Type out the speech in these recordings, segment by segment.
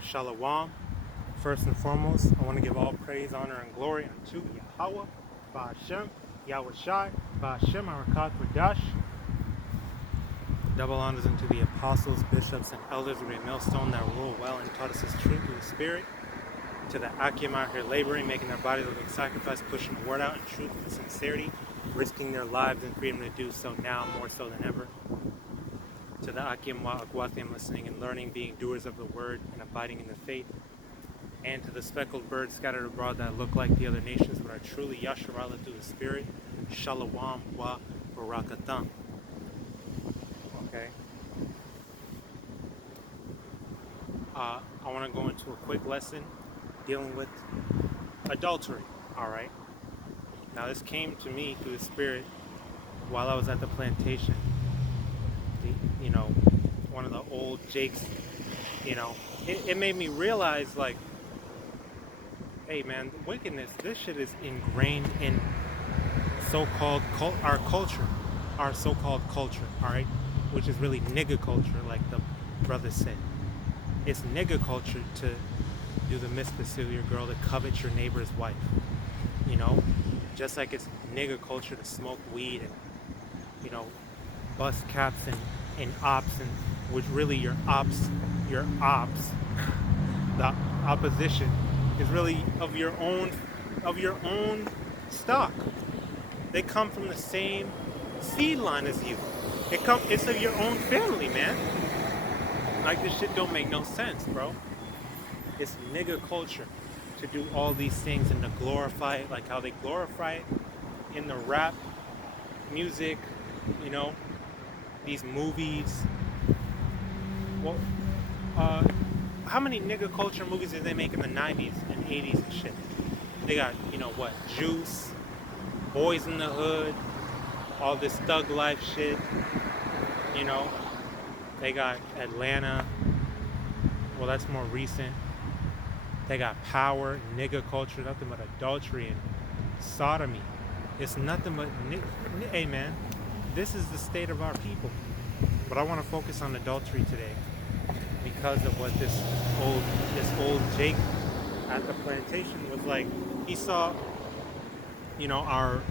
Shalom. First and foremost, I want to give all praise, honor, and glory unto YAHAWAH, BAHASHAM, YAHAWASHI, BAHASHAM, our QADASH. Double honors unto the apostles, bishops, and elders of a millstone that rule well and taught us His truth through the Spirit. To the Akim out here laboring, making their bodies a living sacrifice, pushing the word out in truth and sincerity, risking their lives and freedom to do so now more so than ever. To the Akim Wa'agwathim listening and learning, being doers of the word and abiding in the faith. And to the speckled birds scattered abroad that look like the other nations but are truly Yasharala through the Spirit. Shalom wa barakatan. Okay. I want to go into a quick lesson dealing with adultery. Alright. Now this came to me through the Spirit while I was at the plantation. One of the old Jakes, it made me realize, like, hey man, wickedness, this shit is ingrained in so-called our culture, our so-called culture, alright? Which is really nigga culture, like the brother said. It's nigga culture to do the Miss Cecilia girl, to covet your neighbor's wife, just like it's nigga culture to smoke weed and, bust caps and ops, and which really your ops, the opposition is really of your own stock. They come from the same seed line as you. It's of your own family, man. Like, this shit don't make no sense, bro. It's nigga culture to do all these things and to glorify it, like how they glorify it in the rap music, these movies. Well, how many nigga culture movies did they make in the 90s and 80s and shit? They got, Juice, Boys in the Hood, all this thug life shit, They got Atlanta. Well, that's more recent. They got Power, nigga culture, nothing but adultery and sodomy. It's nothing but, hey man, this is the state of our people. But I want to focus on adultery today because of what this old Jake at the plantation was like. He saw, our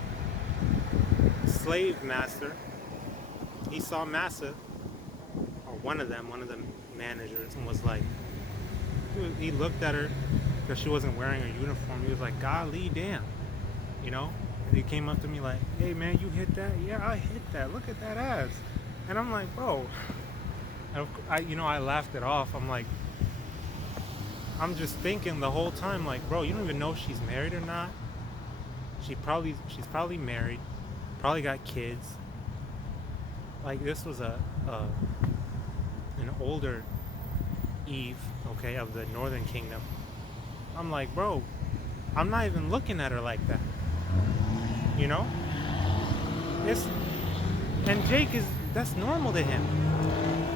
slave master. He saw Massa, or one of the managers, and was like, he looked at her because she wasn't wearing her uniform. He was like, golly damn, And he came up to me like, hey man, you hit that? Yeah, I hit that. Look at that ass. And I'm like, bro. I laughed it off. I'm like, I'm just thinking the whole time, like, bro, you don't even know if she's married or not. She's probably married, probably got kids. Like, this was an older Eve, okay, of the Northern Kingdom. I'm like, bro, I'm not even looking at her like that. And Jake that's normal to him.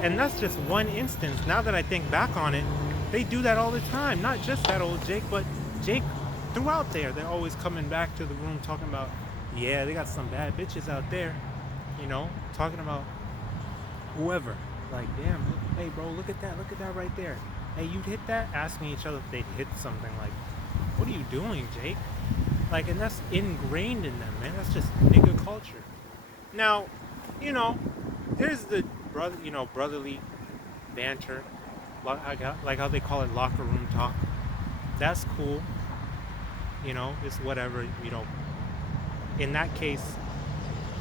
And that's just one instance. Now that I think back on it, they do that all the time. Not just that old Jake, but Jake throughout there. They're always coming back to the room talking about, yeah, they got some bad bitches out there. Talking about whoever. Like, damn, hey bro, look at that right there. Hey, you hit that? Asking each other if they'd hit something. Like, what are you doing, Jake? Like, and that's ingrained in them, man. That's just nigga culture. Now, there's the brotherly banter, like how they call it locker room talk. That's cool. It's whatever. In that case,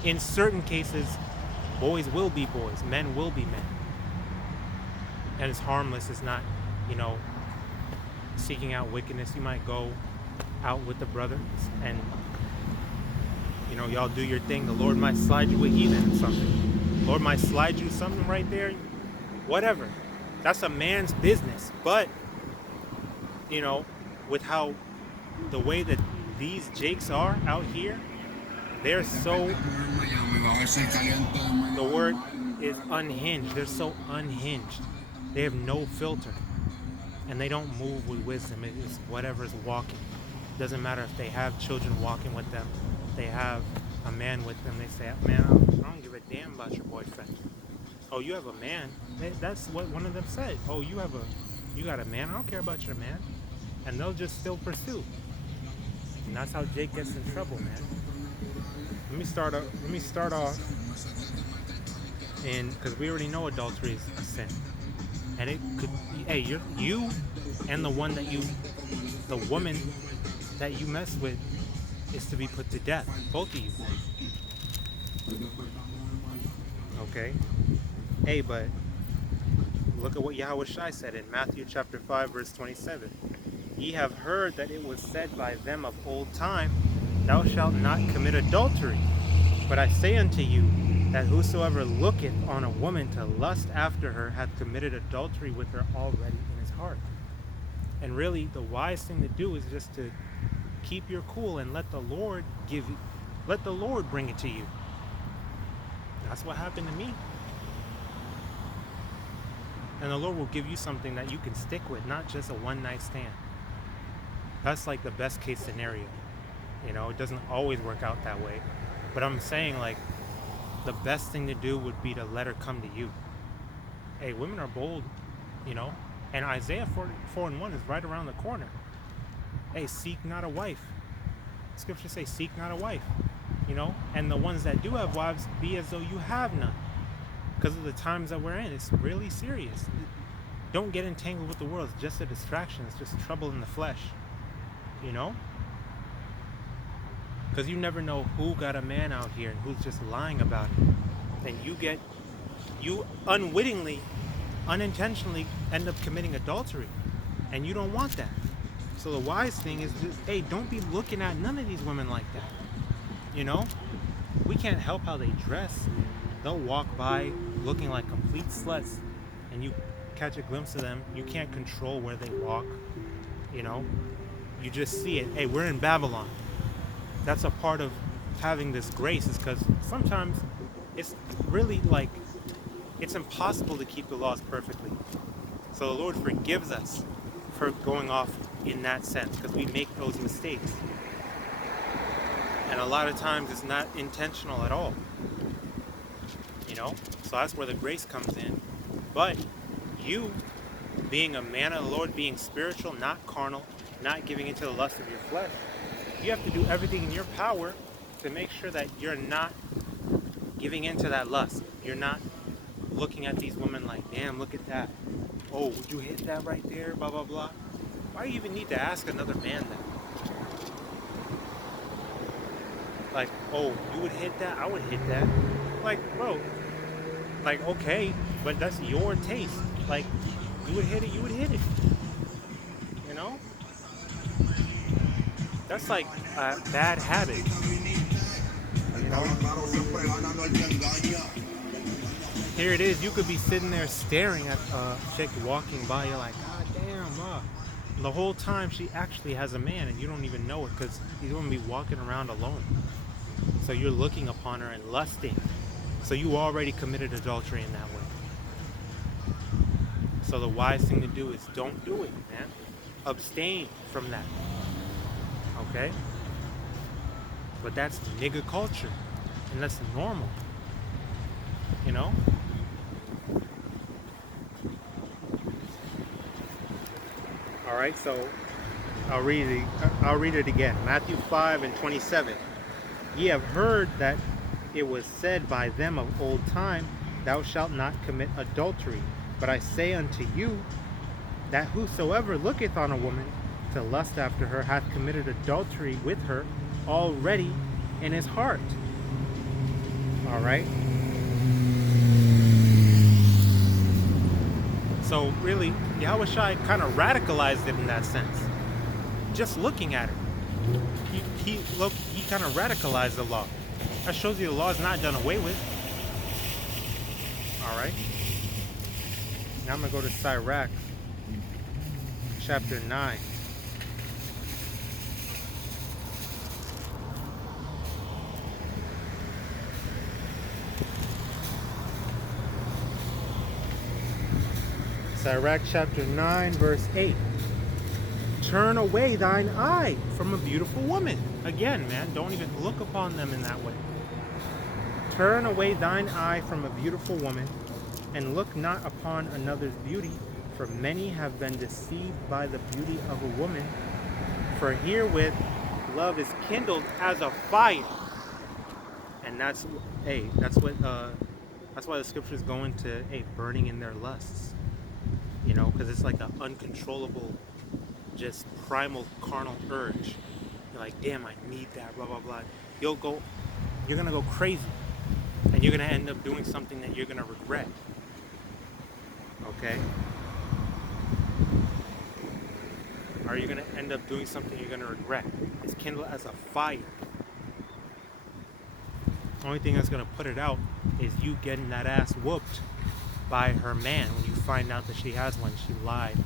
in certain cases, boys will be boys, men will be men, and it's harmless. It's not, seeking out wickedness. You might go out with the brothers and y'all do your thing. The Lord might slide you a heathen or something. Lord might slide you something right there. Whatever. That's a man's business. But, with how the way that these Jakes are out here, they're so, the word is unhinged. They're so unhinged. They have no filter. And they don't move with wisdom. It is whatever's walking. Doesn't matter if they have children walking with them. They have a man with them. They say, man, I don't give a damn about your boyfriend. Oh, you have a man? That's what one of them said. Oh, you have You got a man, I don't care about your man. And they'll just still pursue. And that's how Jake gets in trouble, man. Let me start off in, because we already know adultery is a sin. And it could be, hey, you and the woman that you mess with is to be put to death. Both of you. Okay? Hey, but look at what YAHAWASHI said in Matthew chapter 5, verse 27. Ye have heard that it was said by them of old time, Thou shalt not commit adultery. But I say unto you, that whosoever looketh on a woman to lust after her hath committed adultery with her already in his heart. And really, the wise thing to do is just to keep your cool and let the Lord bring it to you. That's what happened to me. And the Lord will give you something that you can stick with, not just a one-night stand. That's like the best case scenario. You know, it doesn't always work out that way. But I'm saying, like, the best thing to do would be to let her come to you. Hey, women are bold, you know. And Isaiah 4:1 is right around the corner. Hey, seek not a wife. Scriptures say, seek not a wife. You know, and the ones that do have wives, be as though you have none. Because of the times that we're in, it's really serious. Don't get entangled with the world. It's just a distraction. It's just trouble in the flesh. You know? Because you never know who got a man out here and who's just lying about it. And you unwittingly, unintentionally end up committing adultery. And you don't want that. So the wise thing is just, hey, don't be looking at none of these women like that. You know? We can't help how they dress. They'll walk by looking like complete sluts, and you catch a glimpse of them. You can't control where they walk, you know? You just see it. Hey, we're in Babylon. That's a part of having this grace, is because sometimes it's really like, it's impossible to keep the laws perfectly. So the Lord forgives us for going off in that sense, because we make those mistakes. And a lot of times it's not intentional at all. You know, so that's where the grace comes in. But you, being a man of the Lord, being spiritual, not carnal, not giving into the lust of your flesh, you have to do everything in your power to make sure that you're not giving into that lust. You're not looking at these women like, damn, look at that. Oh, would you hit that right there? Blah, blah, blah. Why do you even need to ask another man that? Like, oh, you would hit that? I would hit that. Like, bro, like, okay, but that's your taste. Like, you would hit it, you would hit it. You know? That's like a bad habit. You know? Here it is, you could be sitting there staring at a chick walking by, you're like, God damn, the whole time she actually has a man and you don't even know it because he's going to be walking around alone. So you're looking upon her and lusting. So you already committed adultery in that way. So the wise thing to do is don't do it, man. Abstain from that. Okay? But that's nigga culture. And that's normal. You know? Alright, so I'll read it again. Matthew 5:27. Ye have heard that it was said by them of old time, Thou shalt not commit adultery. But I say unto you, that whosoever looketh on a woman to lust after her hath committed adultery with her already in his heart. Alright? So really, Yahawashi kind of radicalized it in that sense. Just looking at it. He kind of radicalized the law. That shows you the law is not done away with. Alright. Now I'm going to go to Sirach, chapter 9. Sirach chapter 9, verse 8. Turn away thine eye from a beautiful woman. Again, man, don't even look upon them in that way. Turn away thine eye from a beautiful woman, and look not upon another's beauty, For many have been deceived by the beauty of a woman. For herewith love is kindled as a fire. And that's why the scriptures go into burning in their lusts. You know, because it's like an uncontrollable, just primal carnal urge. You're like, damn, I need that, blah blah blah. You're gonna go crazy, and you're gonna end up doing something that you're gonna regret. Okay? Or you're gonna end up doing something you're gonna regret. It's kindled as a fire. The only thing that's gonna put it out is you getting that ass whooped by her man when you find out that she has one, she lied,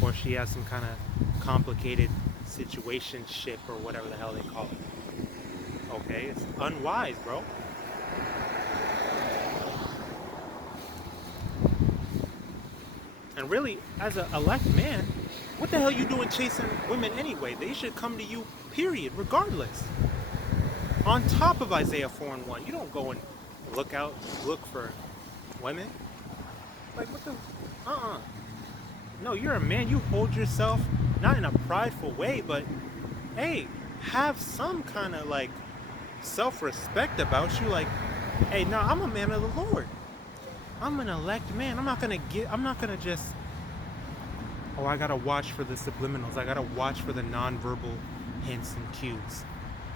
or she has some kind of complicated situationship or whatever the hell they call it. Okay, it's unwise, bro. And really, as an elect man, what the hell you doing chasing women anyway? They should come to you, period, regardless. On top of Isaiah 4:1, you don't go and look for women. Like, what the? No, you're a man. You hold yourself, not in a prideful way, but, hey, have some kind of, like, self-respect about you. Like, hey, no, I'm a man of the Lord. I'm an elect man. I'm not going to just, I got to watch for the subliminals. I got to watch for the nonverbal hints and cues.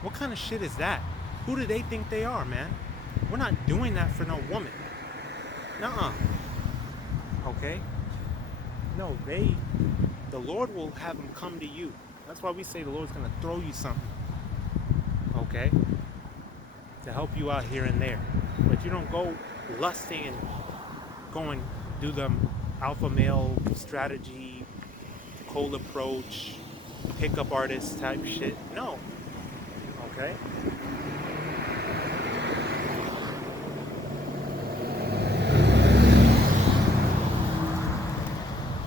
What kind of shit is that? Who do they think they are, man? We're not doing that for no woman. Nuh-uh. Okay? No, the Lord will have them come to you. That's why we say the Lord's going to throw you something. Okay? To help you out here and there. But you don't go lusting and go and do the alpha male strategy, cold approach, pickup artist type shit. No. Okay?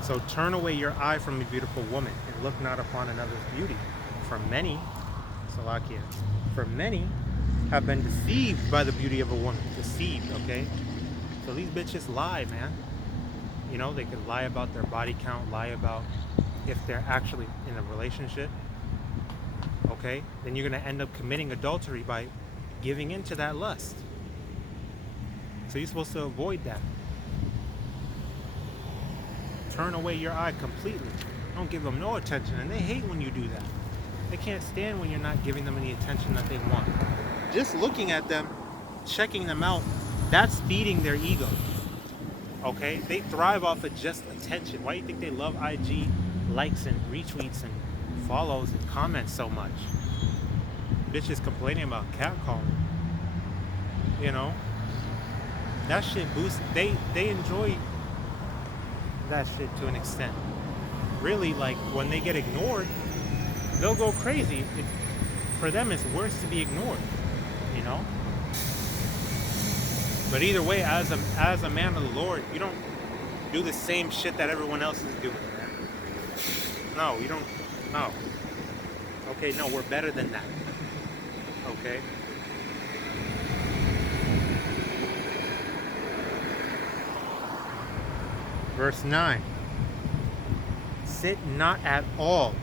So turn away your eye from a beautiful woman and look not upon another's beauty. For many, Salakia, for many have been deceived by the beauty of a woman. Deceived, okay? So these bitches lie, man. You know, they could lie about their body count, lie about if they're actually in a relationship. Okay? Then you're going to end up committing adultery by giving into that lust. So you're supposed to avoid that. Turn away your eye completely. Don't give them no attention. And they hate when you do that. They can't stand when you're not giving them any attention that they want. Just looking at them, checking them out, that's feeding their ego. Okay? They thrive off of just attention. Why do you think they love IG likes and retweets and follows and comments so much? Bitches complaining about catcalling. You know? That shit boosts. They enjoy that shit to an extent. Really, like, when they get ignored, they'll go crazy. For them, it's worse to be ignored, you know? But either way, as a man of the Lord, you don't do the same shit that everyone else is doing, man. No, you don't. No. Okay, no, we're better than that. Okay? Verse 9. Sit not at all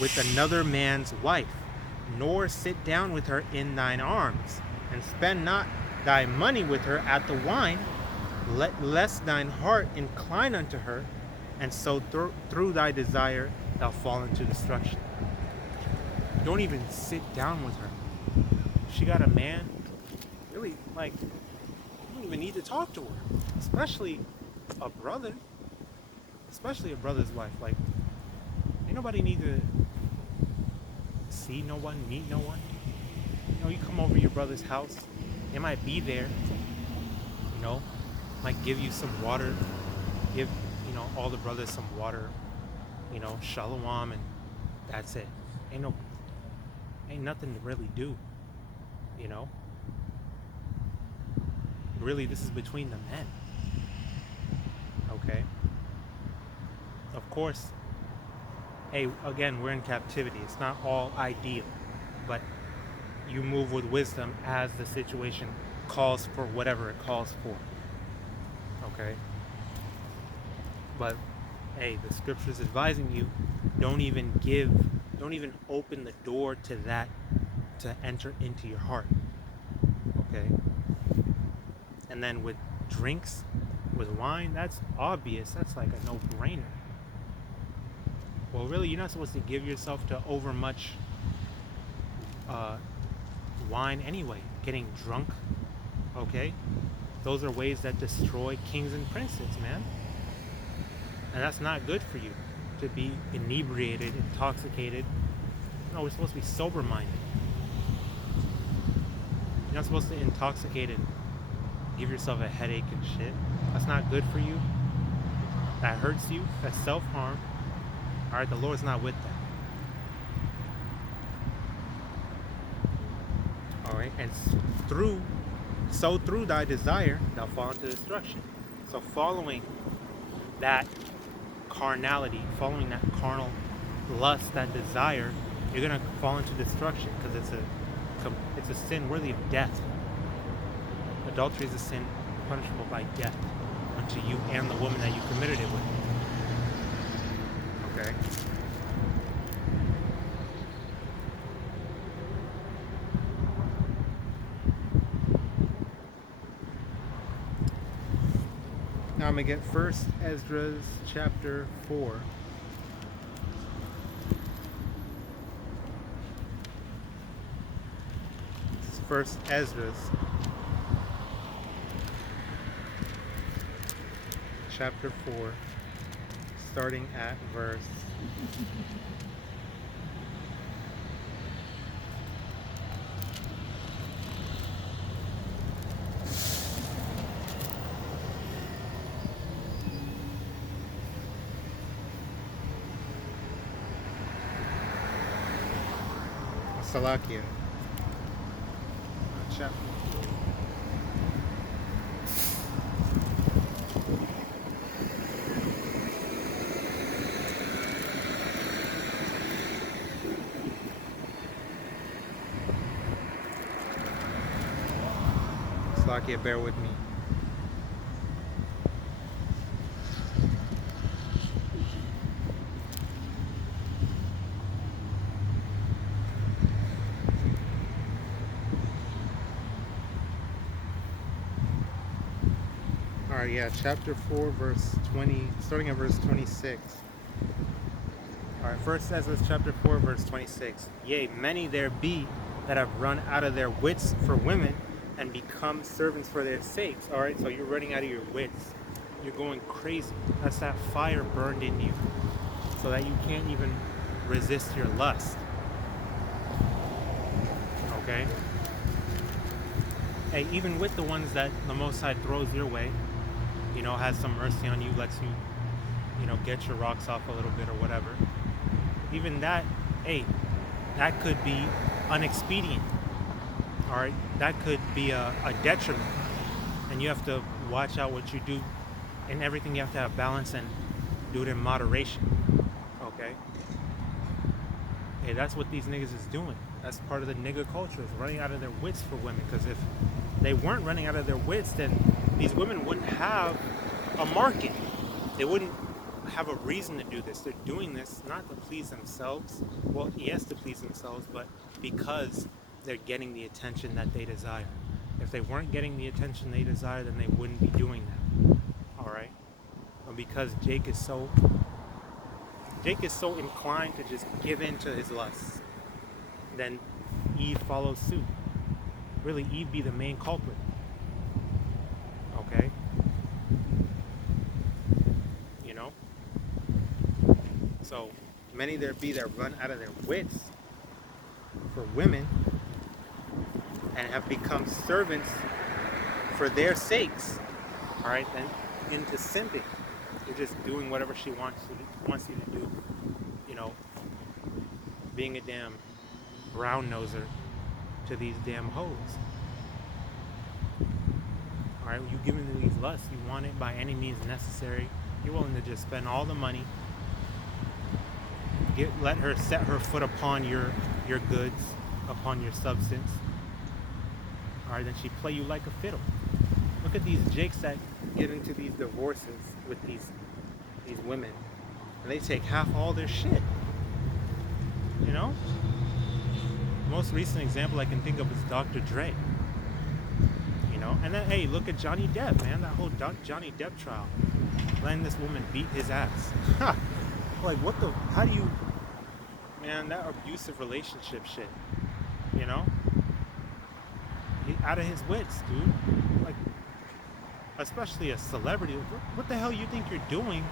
with another man's wife, nor sit down with her in thine arms, and spend not thy money with her at the wine, lest thine heart incline unto her, and so through thy desire thou fall into destruction. Don't even sit down with her. She got a man, really, like, you don't even need to talk to her, especially a brother, especially a brother's wife. Like, ain't nobody need to see no one, meet no one. You know, you come over to your brother's house, they might be there, you know, might give you some water, give, you know, all the brothers some water, you know, shalom, and that's it. Ain't nothing to really do, you know. Really, this is between the men. Okay? Of course, hey, again, we're in captivity. It's not all ideal, but you move with wisdom as the situation calls for whatever it calls for. Okay? But hey, the scripture's advising you, don't even open the door to that to enter into your heart. Okay? And then with drinks, with wine, that's obvious. That's like a no-brainer. Well, really, you're not supposed to give yourself to over much wine anyway. Getting drunk, okay? Those are ways that destroy kings and princes, man. And that's not good for you, to be inebriated, intoxicated. No, we're supposed to be sober-minded. You're not supposed to intoxicate and give yourself a headache and shit. That's not good for you. That hurts you. That's self-harm. Alright, the Lord's not with that. Alright, and through thy desire, thou fall into destruction. So following that carnality, following that carnal lust, that desire, you're going to fall into destruction, because it's a sin worthy of death. Adultery is a sin punishable by death unto you and the woman that you committed it with. Okay? Now I'm going to get 1 Ezra chapter 4. This is 1 Ezra chapter 4, starting at verse 'HALALYAM. Chapter. HALALYAM, bear with me. Alright, yeah, chapter 4, verse 20, starting at verse 26. Alright, first Ezra chapter 4, verse 26. Yea, many there be that have run out of their wits for women and become servants for their sakes. Alright, so you're running out of your wits. You're going crazy. That's that fire burned in you, so that you can't even resist your lust. Okay? Hey, even with the ones that the Most High throws your way, you know, has some mercy on you, lets you, you know, get your rocks off a little bit or whatever. Even that, hey, that could be unexpedient. Alright? That could be a detriment. And you have to watch out what you do. In everything you have to have balance and do it in moderation. Okay? Hey, that's what these niggas is doing. That's part of the nigga culture, is running out of their wits for women. Because if they weren't running out of their wits, then these women wouldn't have a market. They wouldn't have a reason to do this. They're doing this not to please themselves. Well, yes, to please themselves, but because they're getting the attention that they desire. If they weren't getting the attention they desire, then they wouldn't be doing that. Alright? But because Jake is so inclined to just give in to his lusts, then Eve follows suit. Really, Eve be the main culprit. Okay? You know? So, many there be that run out of their wits for women and have become servants for their sakes. Alright? Then into simping. You're just doing whatever she wants you to do. You know, being a damn brown noser to these damn hoes. Alright, you giving them these lusts, you want it by any means necessary. You're willing to just spend all the money. Let her set her foot upon your goods, upon your substance. Alright, then she play you like a fiddle. Look at these jakes that get into these divorces with these these women, and they take half all their shit. You know? The most recent example I can think of is Dr. Dre. You know? And then, hey, look at Johnny Depp, man. That whole Johnny Depp trial. Letting this woman beat his ass. Ha! Like, what the... How do you... Man, that abusive relationship shit. You know? He's out of his wits, dude. Like, especially a celebrity. What the hell you think you're doing?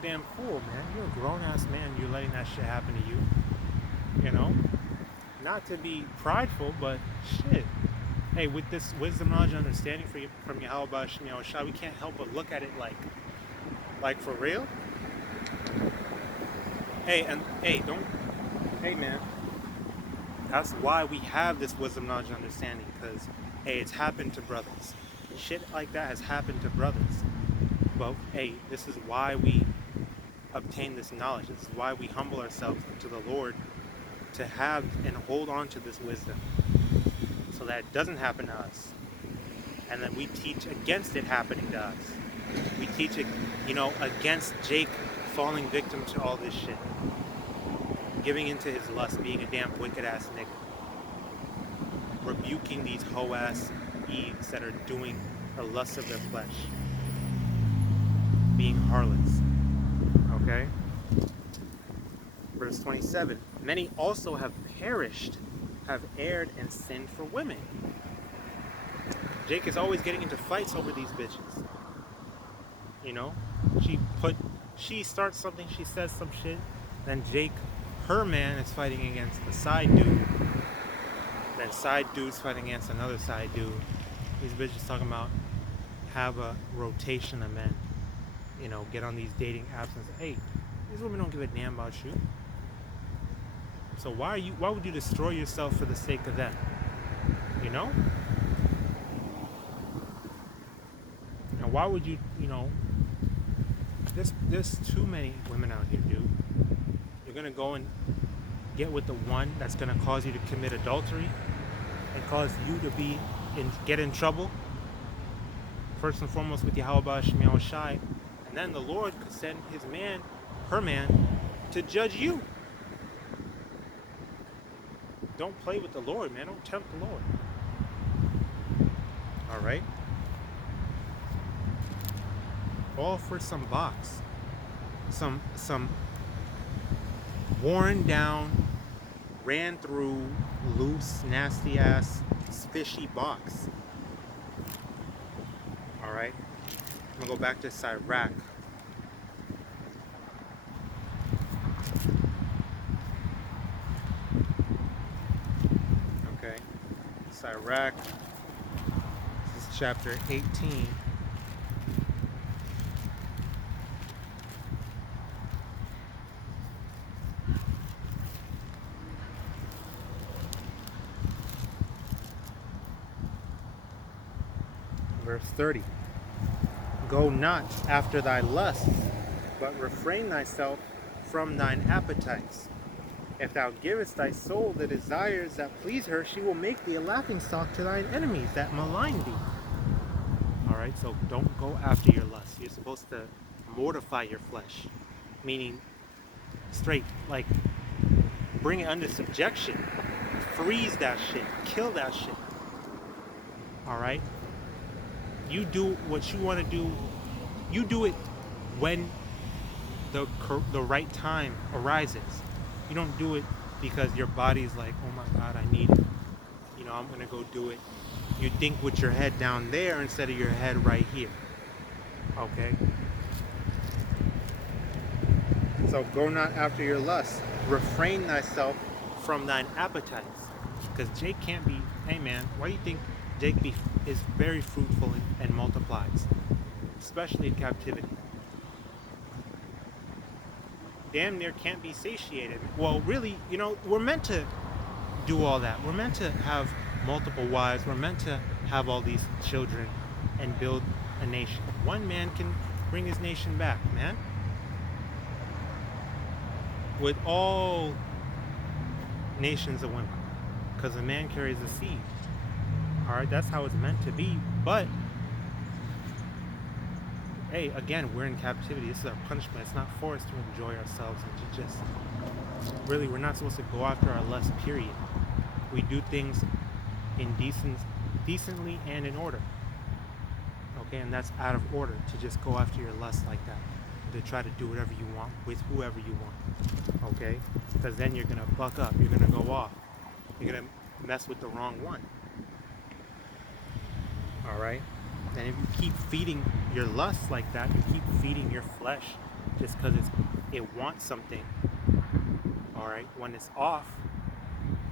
Damn fool, man. You're a grown-ass man. You're letting that shit happen to you. You know? Not to be prideful, but shit. Hey, with this wisdom, knowledge, and understanding from YAHAWAH and YAHAWASHI, we can't help but look at it like for real. Hey, man. That's why we have this wisdom, knowledge, and understanding, because, hey, it's happened to brothers. Shit like that has happened to brothers. But, hey, this is why we obtain this knowledge. This is why we humble ourselves to the Lord to have and hold on to this wisdom so that it doesn't happen to us. And then we teach against it happening to us. We teach it, against Jake falling victim to all this shit. Giving into his lust, being a damn wicked ass nigga. Rebuking these hoe ass Eves that are doing the lust of their flesh. Being harlots. Okay? Verse 27. Many also have perished, have erred and sinned for women. Jake is always getting into fights over these bitches. You know? She starts something, she says some shit, then Jake, her man, is fighting against the side dude. Then side dude's fighting against another side dude. These bitches talking about have a rotation of men. Get on these dating apps and say, hey, these women don't give a damn about you. So why would you destroy yourself for the sake of them? You know? And why would you, there's too many women out here, dude. You're gonna go and get with the one that's gonna cause you to commit adultery and cause you to get in trouble. First and foremost with YAHAWAH and YAHAWASHI. And then the Lord could send his man, her man, to judge you. Don't play with the Lord, man. Don't tempt the Lord. Alright? All for some box. Some worn down, ran through, loose, nasty ass, fishy box. Alright? I'm gonna go back to Sirach. Okay. Sirach. This is chapter 18. Verse 30. Go not after thy lusts, but refrain thyself from thine appetites. If thou givest thy soul the desires that please her, she will make thee a laughingstock to thine enemies that malign thee. Alright, so don't go after your lust. You're supposed to mortify your flesh. Meaning, straight, like, bring it under subjection. Freeze that shit. Kill that shit. Alright? You do what you want to do. You do it when the right time arises. You don't do it because your body's like, oh my God, I need it. I'm going to go do it. You think with your head down there instead of your head right here. Okay? So go not after your lust. Refrain thyself from thine appetites. Because Jake can't be, hey man, why do you think Jake is very fruitful and multiplies, especially in captivity? Damn near can't be satiated. Well, really, we're meant to do all that. We're meant to have multiple wives. We're meant to have all these children and build a nation. One man can bring his nation back, man. With all nations of women, because a man carries a seed. Alright, that's how it's meant to be. But hey, again, we're in captivity. This is our punishment. It's not for us to enjoy ourselves and to just, really, we're not supposed to go after our lust, period. We do things decently and in order. Okay, and that's out of order to just go after your lust like that. To try to do whatever you want with whoever you want. Okay? Because then you're going to buck up. You're going to go off. You're going to mess with the wrong one. Alright? And if you keep feeding your lust like that, you keep feeding your flesh just because it wants something. Alright? When it's off,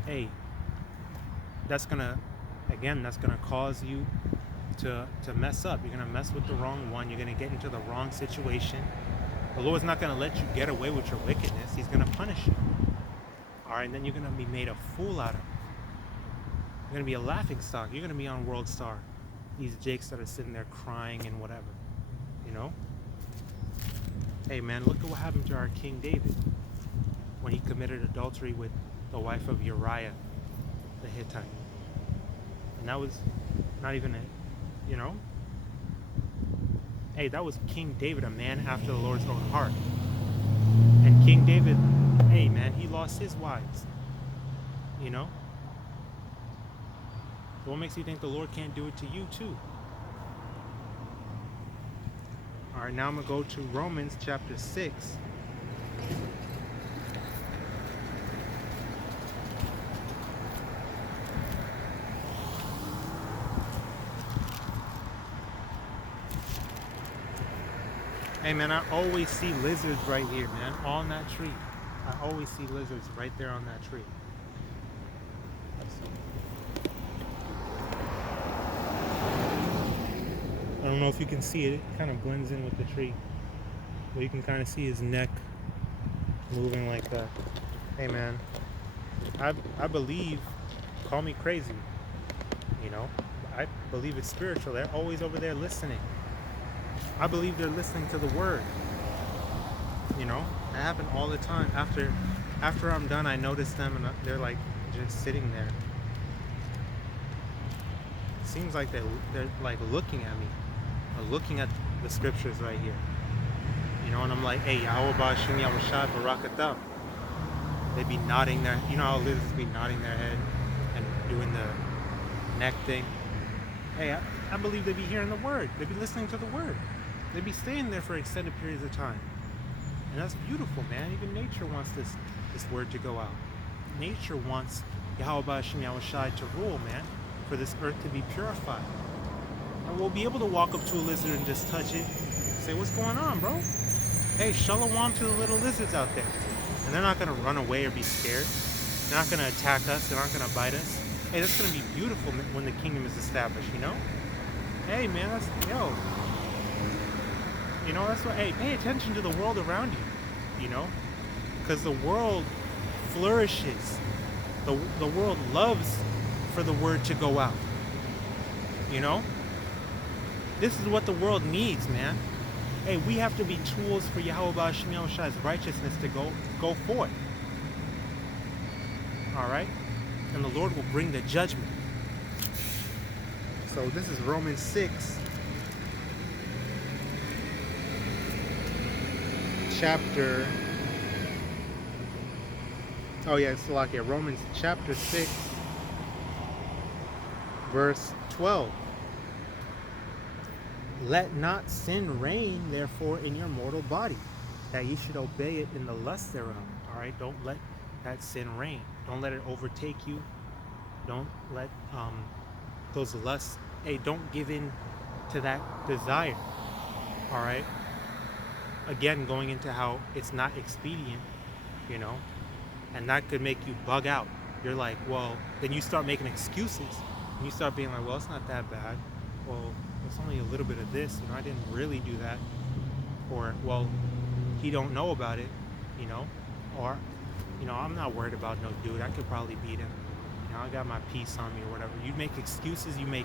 hey, that's going to cause you to mess up. You're going to mess with the wrong one. You're going to get into the wrong situation. The Lord's not going to let you get away with your wickedness. He's going to punish you. Alright, and then you're going to be made a fool out of. You're going to be a laughing stock. You're going to be on World Star. These jakes that are sitting there crying and whatever. You know? Hey man, look at what happened to our King David when he committed adultery with the wife of Uriah the Hittite. And that was not even a, you know? Hey, that was King David, a man after the Lord's own heart. And King David, hey man, he lost his wives. You know? What makes you think the Lord can't do it to you too? Alright, now I'm going to go to Romans chapter 6. Hey man, I always see lizards right here, man, on that tree. I always see lizards right there on that tree. I don't know if you can see it. It kind of blends in with the tree. But you can kind of see his neck moving like that. Hey man, I believe, call me crazy, you know, I believe it's spiritual. They're always over there listening. I believe they're listening to the word. You know, it happens all the time. After I'm done, I notice them and they're like just sitting there. It seems like they're like looking at me, or looking at the scriptures right here. You know, and I'm like, hey, BAHASHAM, YAHAWASHI, BARAKATAH. They'd be nodding their, you know how lizards be nodding their head and doing the neck thing. Hey, I believe they'd be hearing the word. They'd be listening to the word. They'd be staying there for extended periods of time. And that's beautiful, man. Even nature wants this word to go out. Nature wants YAHAWASHI, YAHAWASHI to rule, man, for this earth to be purified. And we'll be able to walk up to a lizard and just touch it, say, what's going on, bro? Hey, shalom to the little lizards out there. And they're not going to run away or be scared. They're not going to attack us. They're not going to bite us. Hey, that's going to be beautiful when the kingdom is established, you know? Hey, man, that's, yo. You know, that's what, hey, pay attention to the world around you, you know? Because the world flourishes. The world loves for the word to go out. You know? This is what the world needs, man. Hey, we have to be tools for YAHAWASHI, YAHAWASHI's righteousness to go forth. Alright? And the Lord will bring the judgment. So this is Romans 6. Chapter... Oh yeah, it's like here. Romans chapter 6. Verse 12. Let not sin reign, therefore, in your mortal body, that ye should obey it in the lust thereof. Alright, don't let that sin reign. Don't let it overtake you. Don't let those lusts, hey, don't give in to that desire. Alright? Again, going into how it's not expedient, you know, and that could make you bug out. You're like, well, then you start making excuses. And you start being like, well, it's not that bad. Well, it's only a little bit of this, you know, I didn't really do that. Or, well, he don't know about it, you know, or, you know, I'm not worried about no dude, I could probably beat him. You know, I got my peace on me or whatever. You make excuses, you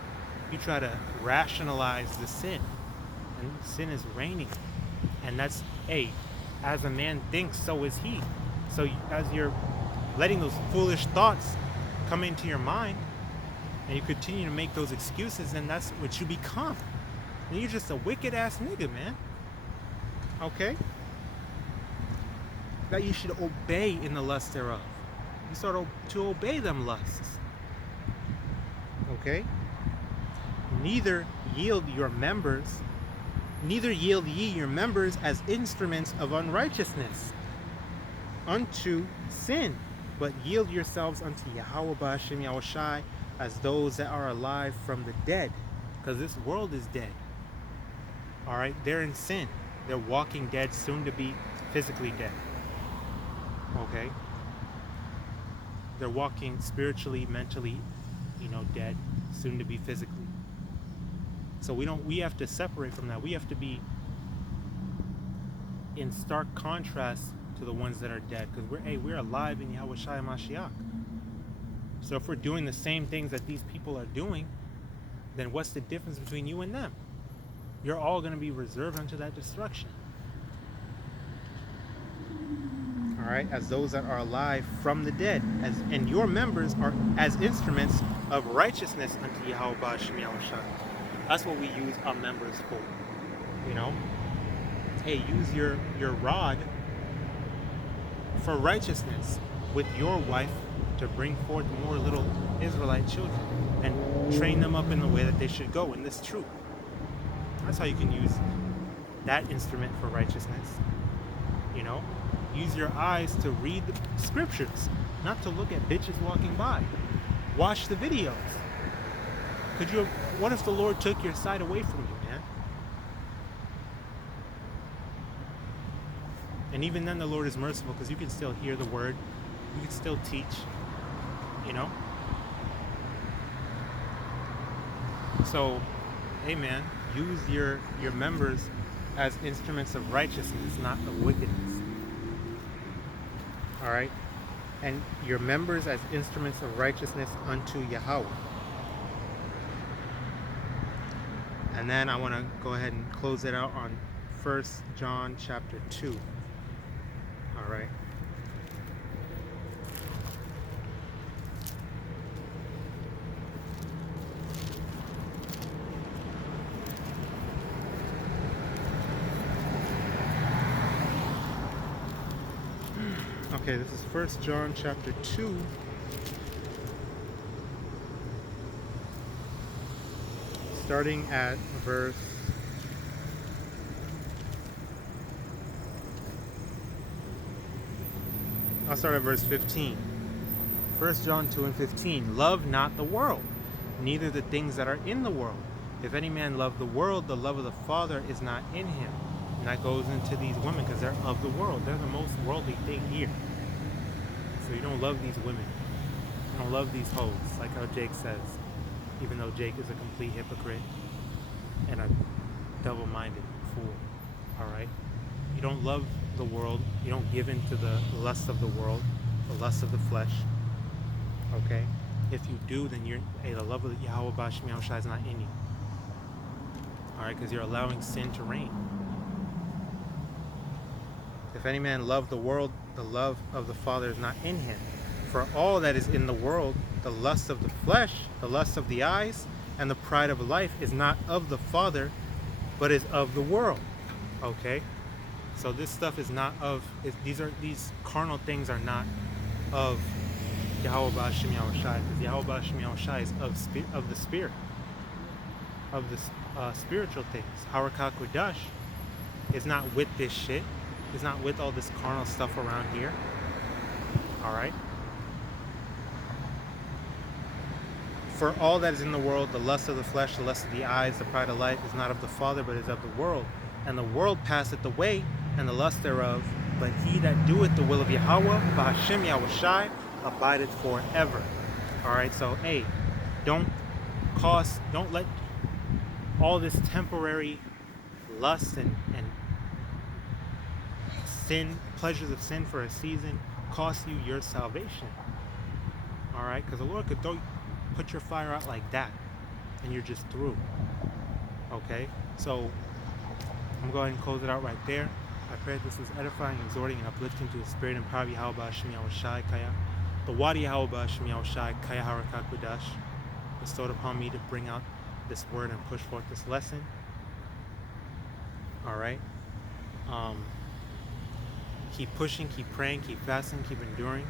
try to rationalize the sin. And sin is reigning. And that's, hey, as a man thinks, so is he. So as you're letting those foolish thoughts come into your mind, and you continue to make those excuses, then that's what you become. then you're just a wicked ass nigga, man. Okay? That you should obey in the lust thereof. You start to obey them lusts. Okay? Neither yield ye your members as instruments of unrighteousness unto sin, but yield yourselves unto Yahawah BAHASHAM YAHAWASHI as those that are alive from the dead. Because this world is dead. Alright? They're in sin. They're walking dead, soon to be physically dead. Okay? They're walking spiritually, mentally, dead, soon to be physically. So we have to separate from that. We have to be in stark contrast to the ones that are dead, because we're alive in Yahawashi and MASHAYACH. So if we're doing the same things that these people are doing, then what's the difference between you and them? You're all going to be reserved unto that destruction. Alright, as those that are alive from the dead, and your members are as instruments of righteousness unto Yahawah BAHASHAM YAHAWASHI. That's what we use our members for. Hey, use your rod for righteousness with your wife to bring forth more little Israelite children and train them up in the way that they should go in this truth. That's how you can use that instrument for righteousness. Use your eyes to read the scriptures, not to look at bitches walking by. Watch the videos. What if the Lord took your sight away from you, man? And even then the Lord is merciful, because you can still hear the word. You can still teach, So, hey man, use your members as instruments of righteousness, not of wickedness. Alright? And your members as instruments of righteousness unto Yahawah. And then I want to go ahead and close it out on 1 John chapter 2. Alright? Okay, this is 1 John chapter 2. Starting at verse I'll start at verse 15. 1 John 2 and 15. Love not the world, neither the things that are in the world. If any man love the world, the love of the Father is not in him. And that goes into these women, because they're of the world. They're the most worldly thing here. So you don't love these women. You don't love these hoes, like how Jake says. Even though Jake is a complete hypocrite and a double-minded fool. Alright? You don't love the world. You don't give in to the lust of the world, the lust of the flesh. Okay? If you do, then the love of Yahawah BAHASHAM YAHAWASHI is not in you. Alright? Because you're allowing sin to reign. If any man love the world, the love of the Father is not in him. For all that is in the world, the lust of the flesh, the lust of the eyes, and the pride of life is not of the Father, but is of the world. Okay? So this stuff is not of, these carnal things are not of Yahawah BAHASHAM YAHAWASHI, because Yahawah BAHASHAM YAHAWASHI is of the Spirit, of the spiritual things. QADASH is not with this shit. It's not with all this carnal stuff around here. Alright? For all that is in the world, the lust of the flesh, the lust of the eyes, the pride of life, is not of the Father, but is of the world. And the world passeth away, and the lust thereof. But he that doeth the will of Yahawah, BAHASHAM YAHAWASHI, abideth forever. Alright, so hey, don't let all this temporary lust and sin, pleasures of sin for a season, cost you your salvation. Alright, because the Lord could put your fire out like that, and you're just through. Okay, so I'm going to go ahead and close it out right there. I pray this is edifying, exhorting, and uplifting to the spirit and power of Yahawah BAHASHAM YAHAWASHI Kaya. The Wadi Yahawah BAHASHAM YAHAWASHI Kaya HARAKA QADASH bestowed upon me to bring out this word and push forth this lesson. All right. Keep pushing, keep praying, keep fasting, keep enduring,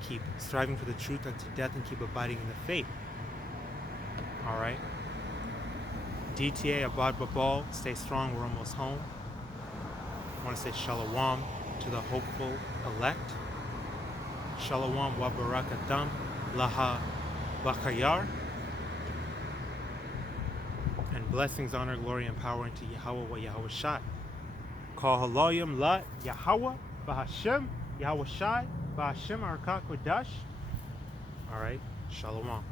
keep striving for the truth unto death, and keep abiding in the faith. All right. DTA Abad Babal, stay strong, we're almost home. I want to say Shalom to the hopeful elect. Shalom wa barakatam laha bakayar. And blessings, honor, glory, and power into YAHAWAH, YAHAWASHI. Call HALALYAM la YAHAWAH, BAHASHAM, YAHAWASHI, BAHASHAM, our QADASH. All right, Shalom.